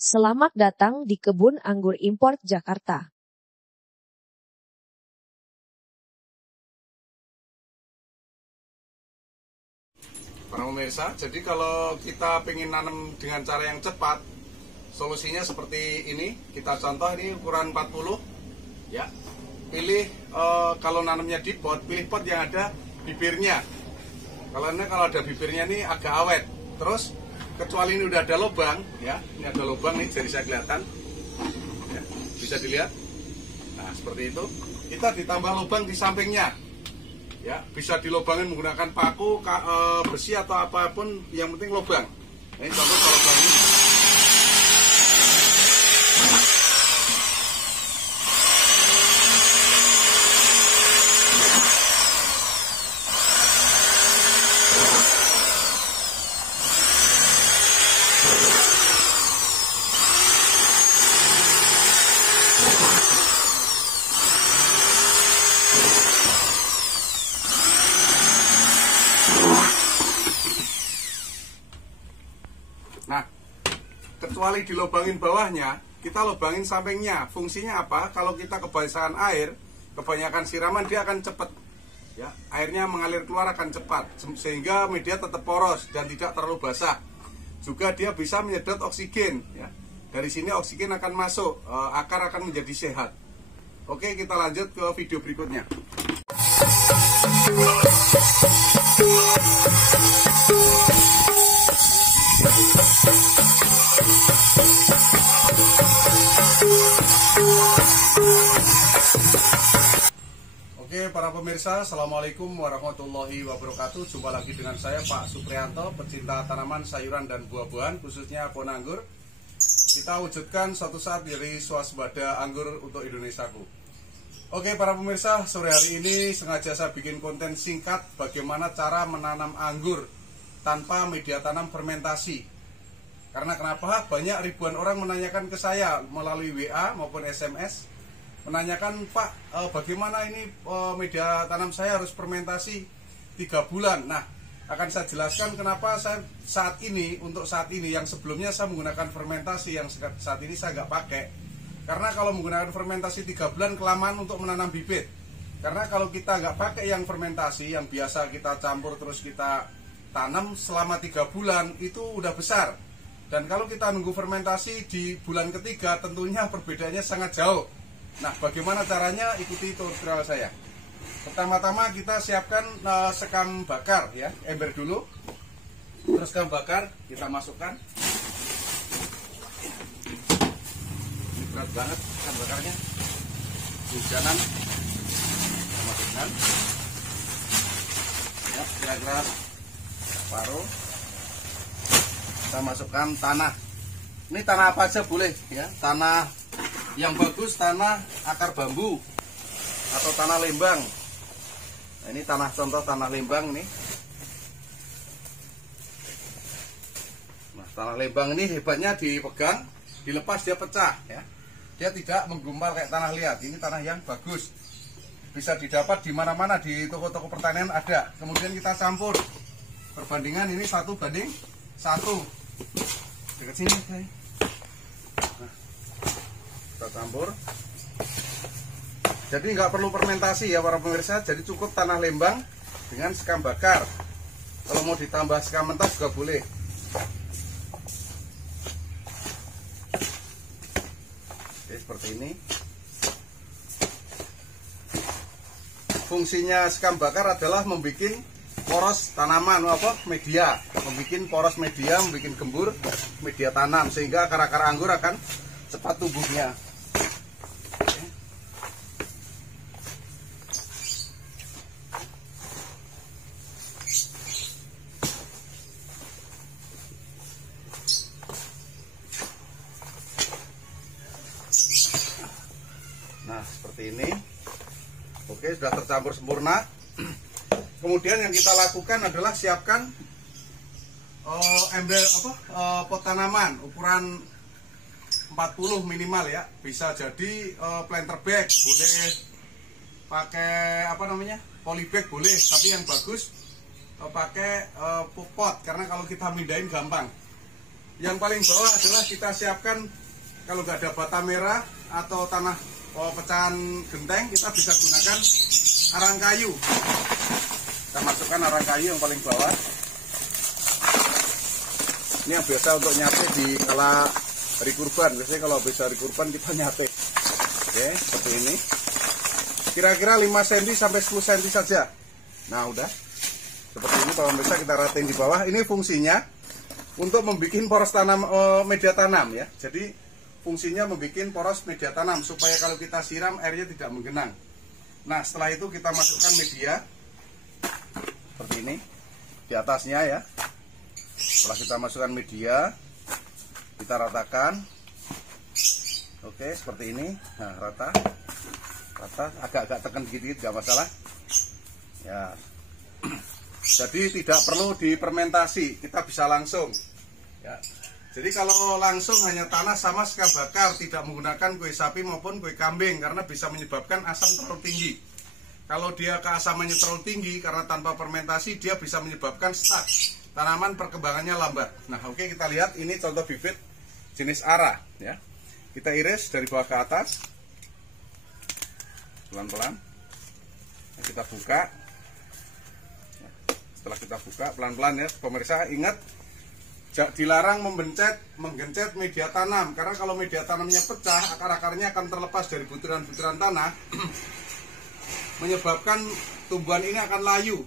Selamat datang di Kebun Anggur Import Jakarta. Para pemirsa, jadi kalau kita pengen nanam dengan cara yang cepat, solusinya seperti ini. Kita contoh, ini ukuran 40 ya. Pilih kalau nanamnya di pot, pilih pot yang ada bibirnya. Kalau ada bibirnya ini agak awet. Terus kecuali ini udah ada lubang ya, ini ada lubang nih, jadi saya kelihatan ya, bisa dilihat. Nah seperti itu, kita ditambah lubang di sampingnya ya, bisa dilobangin menggunakan paku, besi atau apapun, yang penting lubang. Nah, ini contoh kalau lubang ini. Nah, kecuali dilobangin bawahnya, kita lobangin sampingnya. Fungsinya apa? Kalau kita kebiasaan air, kebanyakan siraman, dia akan cepat ya, airnya mengalir keluar akan cepat, sehingga media tetap poros dan tidak terlalu basah. Juga dia bisa menyedot oksigen ya. Dari sini oksigen akan masuk, akar akan menjadi sehat. Oke, kita lanjut ke video berikutnya. Oke para pemirsa, Assalamualaikum warahmatullahi wabarakatuh. Jumpa lagi dengan saya Pak Suprianto, pecinta tanaman, sayuran, dan buah-buahan, khususnya pohon anggur. Kita wujudkan suatu saat dari swasembada anggur untuk Indonesiaku. Oke para pemirsa, sore hari ini sengaja saya bikin konten singkat bagaimana cara menanam anggur tanpa media tanam fermentasi. Karena kenapa? Banyak ribuan orang menanyakan ke saya melalui WA maupun SMS, menanyakan, Pak, bagaimana ini media tanam saya harus fermentasi 3 bulan. Nah, akan saya jelaskan kenapa saya untuk saat ini, yang sebelumnya saya menggunakan fermentasi, yang saat ini saya nggak pakai. Karena kalau menggunakan fermentasi 3 bulan kelamaan untuk menanam bibit. Karena kalau kita nggak pakai yang fermentasi, yang biasa kita campur terus kita tanam selama 3 bulan, itu udah besar. Dan kalau kita nunggu fermentasi di bulan ketiga, tentunya perbedaannya sangat jauh. Nah, bagaimana caranya? Ikuti tutorial saya. Pertama-tama kita siapkan sekam bakar ya, ember dulu. Terus sekam bakar kita masukkan. Ini berat banget sekam bakarnya. Hujanan kita masukkan. Ya, kira-kira separuh. Kita masukkan tanah. Ini tanah apa aja boleh ya. Tanah yang bagus, tanah akar bambu atau tanah lembang. Nah, ini contoh tanah lembang nih. Nah, tanah lembang ini hebatnya dipegang, dilepas dia pecah ya. Dia tidak menggumpal kayak tanah liat. Ini tanah yang bagus. Bisa didapat di mana-mana, di toko-toko pertanian ada. Kemudian kita campur. Perbandingan ini 1:1. Dekat sini, okay. Nah, kita campur. Jadi nggak perlu fermentasi ya para pemirsa. Jadi cukup tanah lembang dengan sekam bakar. Kalau mau ditambah sekam mentah juga boleh. Oke, seperti ini. Fungsinya sekam bakar adalah membuat poros tanaman, media, membuat poros media, membuat gembur media tanam, sehingga akar-akar anggur akan cepat tumbuhnya. Oke. Nah, seperti ini. Oke, sudah tercampur sempurna. Kemudian yang kita lakukan adalah siapkan ember pot tanaman ukuran 40 minimal ya. Bisa jadi planter bag, boleh pakai polybag boleh, tapi yang bagus pakai pot, karena kalau kita mindahin gampang. Yang paling bawah adalah kita siapkan, kalau nggak ada bata merah atau tanah pecahan genteng, kita bisa gunakan arang kayu. Kita masukkan arang kayu yang paling bawah. Ini yang biasa untuk nyate di kala hari kurban. Biasanya kalau habis hari kurban kita nyate. Oke, seperti ini. Kira-kira 5 cm sampai 10 cm saja. Nah, udah. Seperti ini para pemirsa, kita ratain di bawah. Ini fungsinya untuk membuat poros tanam, media tanam ya. Jadi fungsinya membuat poros media tanam supaya kalau kita siram airnya tidak menggenang. Nah, setelah itu kita masukkan media seperti ini di atasnya ya. Setelah kita masukkan media, kita ratakan. Oke, seperti ini. Nah, rata, agak-agak tekan dikit-dikit, nggak masalah. Ya. Jadi tidak perlu difermentasi, kita bisa langsung. Ya. Jadi kalau langsung hanya tanah sama sekali bakar, tidak menggunakan kue sapi maupun kue kambing, karena bisa menyebabkan asam terlalu tinggi. Kalau dia keasamannya terlalu tinggi, karena tanpa fermentasi dia bisa menyebabkan stuck, tanaman perkembangannya lambat. Nah, oke, kita lihat ini contoh bibit jenis ara ya. Kita iris dari bawah ke atas, pelan-pelan. Kita buka. Setelah kita buka pelan-pelan ya, pemirsa, ingat dilarang menggencet media tanam, karena kalau media tanamnya pecah, akar-akarnya akan terlepas dari butiran-butiran tanah, menyebabkan tumbuhan ini akan layu,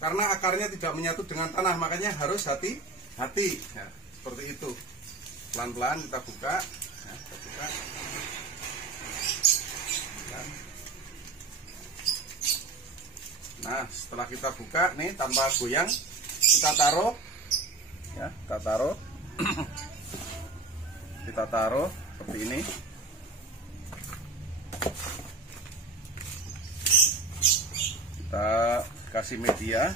karena akarnya tidak menyatu dengan tanah. Makanya harus hati-hati ya, seperti itu. Pelan-pelan kita buka, ya, kita buka. Nah, setelah kita buka nih tanpa goyang, kita taruh ya, kita taruh seperti ini. Kita kasih media.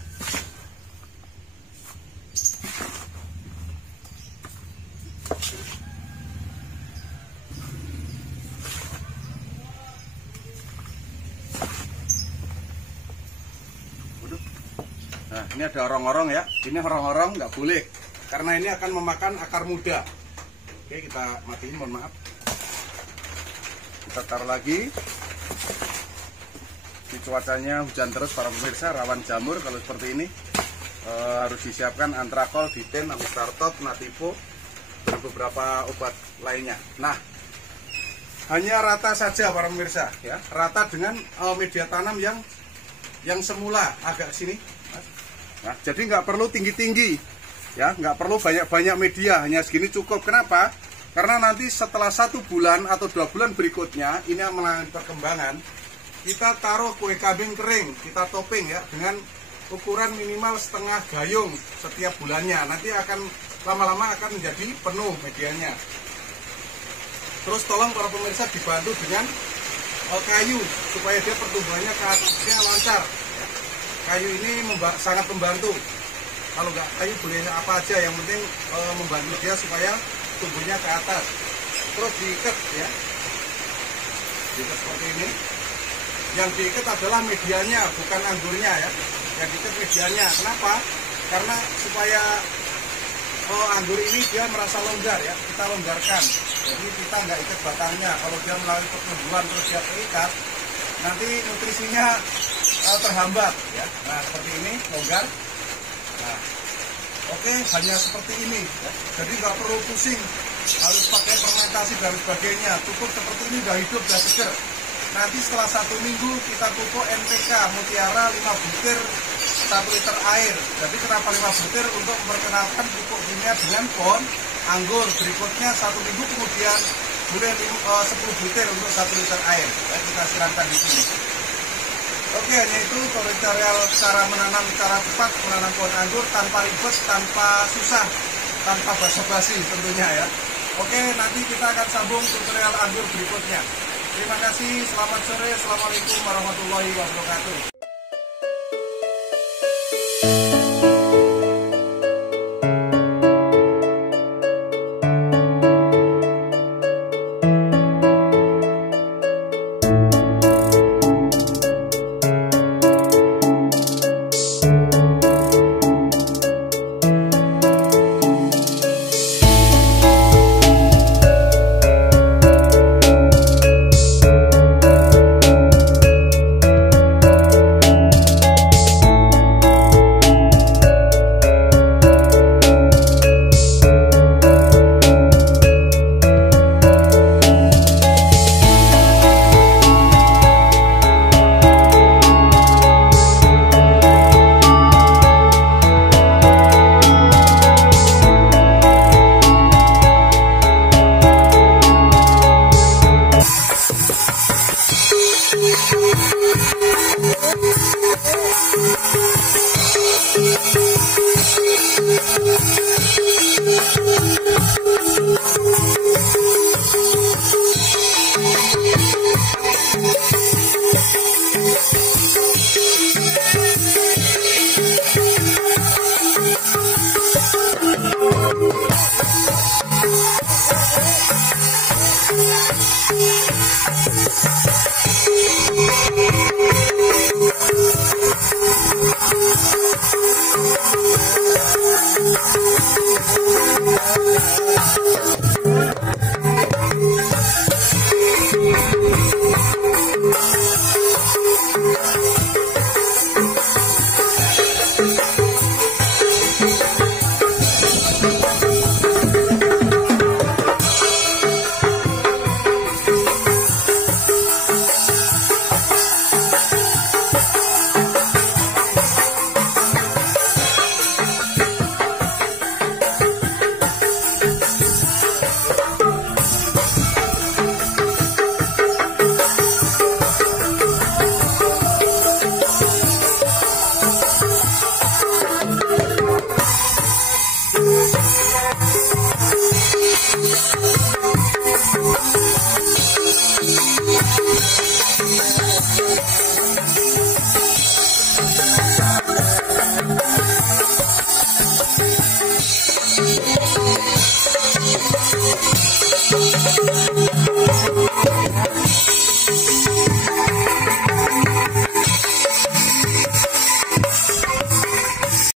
Nah, ini ada orong-orong ya. Ini orong-orong nggak boleh, karena ini akan memakan akar muda. Oke, kita matiin, mohon maaf. Kita taruh lagi. Ini cuacanya hujan terus para pemirsa, rawan jamur. Kalau seperti ini harus disiapkan antrakol, diten, amistartop, nativo, dan beberapa obat lainnya. Nah, hanya rata saja para pemirsa ya, rata dengan media tanam yang semula agak sini. Nah, jadi nggak perlu tinggi-tinggi ya, nggak perlu banyak-banyak media, hanya segini cukup. Kenapa? Karena nanti setelah 1 bulan atau 2 bulan berikutnya ini mengalami perkembangan, kita taruh kue kambing kering, kita topping ya dengan ukuran minimal setengah gayung setiap bulannya. Nanti akan lama-lama akan menjadi penuh medianya. Terus tolong para pemirsa dibantu dengan kayu supaya dia pertumbuhannya ke atasnya lancar. Kayu ini sangat membantu. Kalau nggak kayu boleh apa aja, yang penting membantu dia supaya tumbuhnya ke atas. Terus diikat ya, diikat seperti ini. Yang diikat adalah medianya, bukan anggurnya ya. Yang diikat medianya. Kenapa? Karena supaya anggur ini dia merasa longgar ya, kita longgarkan. Jadi kita nggak ikat batangnya. Kalau dia melalui pertumbuhan terus dia terikat, nanti nutrisinya terhambat ya. Nah, seperti ini longgar. Nah, oke, hanya seperti ini ya. Jadi nggak perlu pusing harus pakai fermentasi dan sebagainya. Cukup seperti ini udah hidup, udah seger. Nanti setelah 1 minggu kita pupuk NPK Mutiara 5 butir 1 liter air. Jadi kenapa 5 butir? Untuk memperkenalkan pupuk kimia dengan pohon anggur. Berikutnya 1 minggu kemudian boleh 10 butir untuk 1 liter air. Ya, kita siramkan di sini. Oke, hanya itu tutorial cara menanam, cara cepat menanam pohon anggur tanpa ribet, tanpa susah, tanpa basa-basi tentunya ya. Oke, nanti kita akan sambung tutorial anggur berikutnya. Terima kasih, selamat sore, assalamualaikum warahmatullahi wabarakatuh.